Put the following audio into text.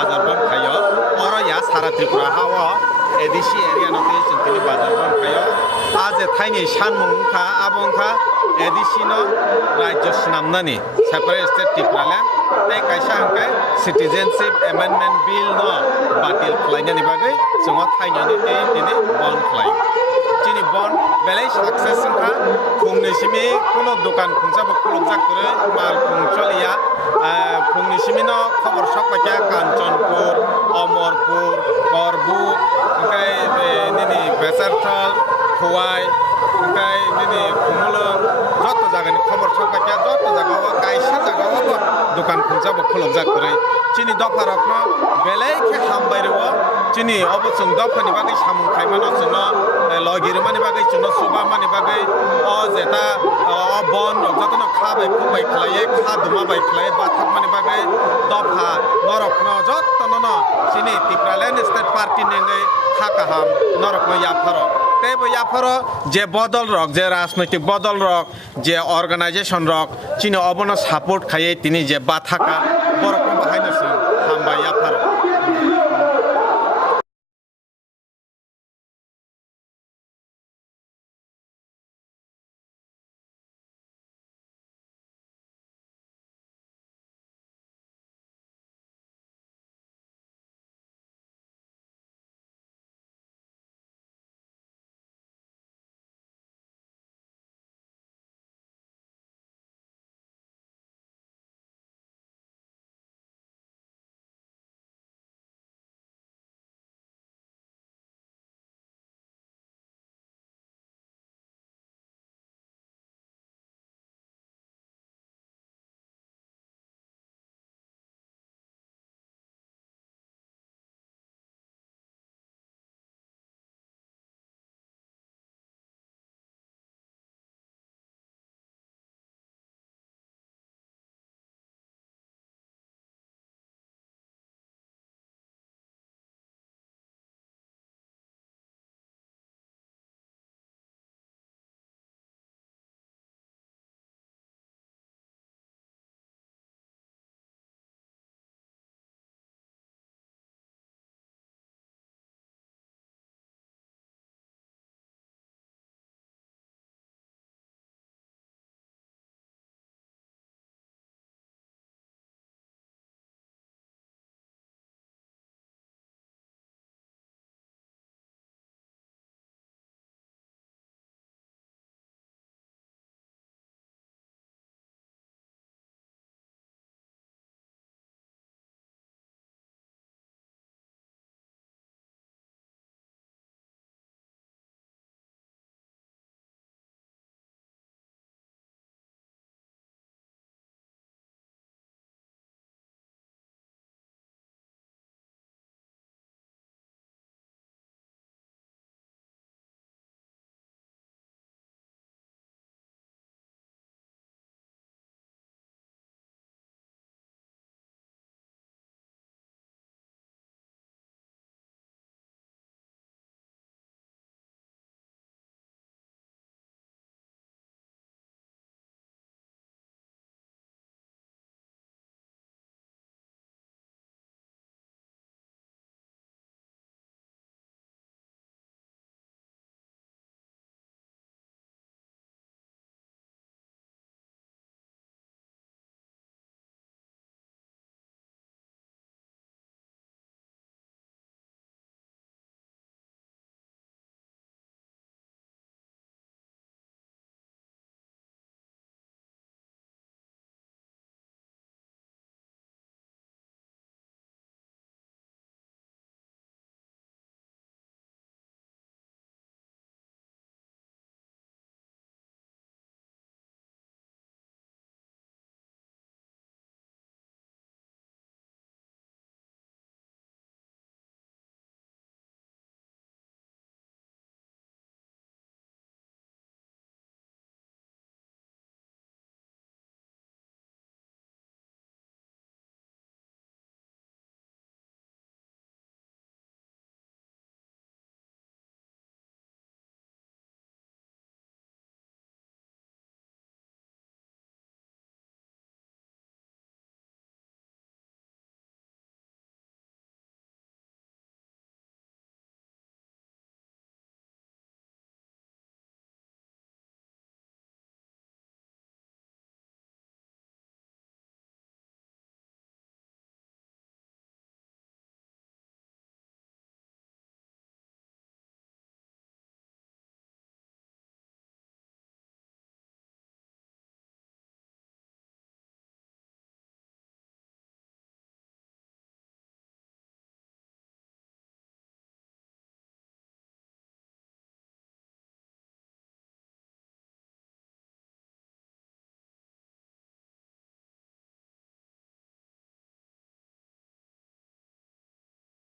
বাজার বন খাইও অরয়া সারা ত্রিপুরা হাওয়া এডিসি এরিয়া নতে তিনি বাজার বন খাইও আজ থাইনি সানমুখা আবংখা এডিসিনো রাজ্য সুনামনানি সেপারেট স্টেট ত্রিপুরাল্যান্ড তাই কাইসা হাंखाय সিটিজেনশিপ এমেন্ডমেন্ট বিল ন বাতিল খালাইनायनि बागै जोङो थाइनानै दिनै बन खालायो दिनै बन बेलाय साक्सेस जोंहा फुंनिसिमि कोनो दखान खुंजाबो खुलुमजाक करे माल खुंचलिया फुंनिसिमिनो खबर सपायका काঞ্চনপুর अमरपुर करबु ओमफ्राय दिनै बेसारथल खवाय ओमफ्राय दिनै खुमुलुं যত জায়গাनि खबर सपायका যত জায়গাও कायसा জায়गाও দোকান খুঁজাবো খুলুমজাক করে চিনি দফারকনো বেলাইকে হামবাইরো চিনি অবচং দফানি বাগै সামুং খাইমানো চিনো লগিরমানি বাগै চিনো সুবামানি বাগै অ যেটা অ বন যতন খাবাই ফুবাই খালায়ে খা দুমাবাই খালায়ে বাথাকমানি বাগै দফা নরকনো যতননো চিনি ত্রিপুরাল্যান্ড স্টেট পার্টি নেঙ্গै থাকাহাম নরকনো ইয়াফারো তেবো ইয়াফারো যে বদল রক যে রাজনৈতিক বদল রক যে অর্গানাইজেশন রক চিনি অবনো সাপোর্ট খাইয়ে তিনি যে বাথাকা বরকম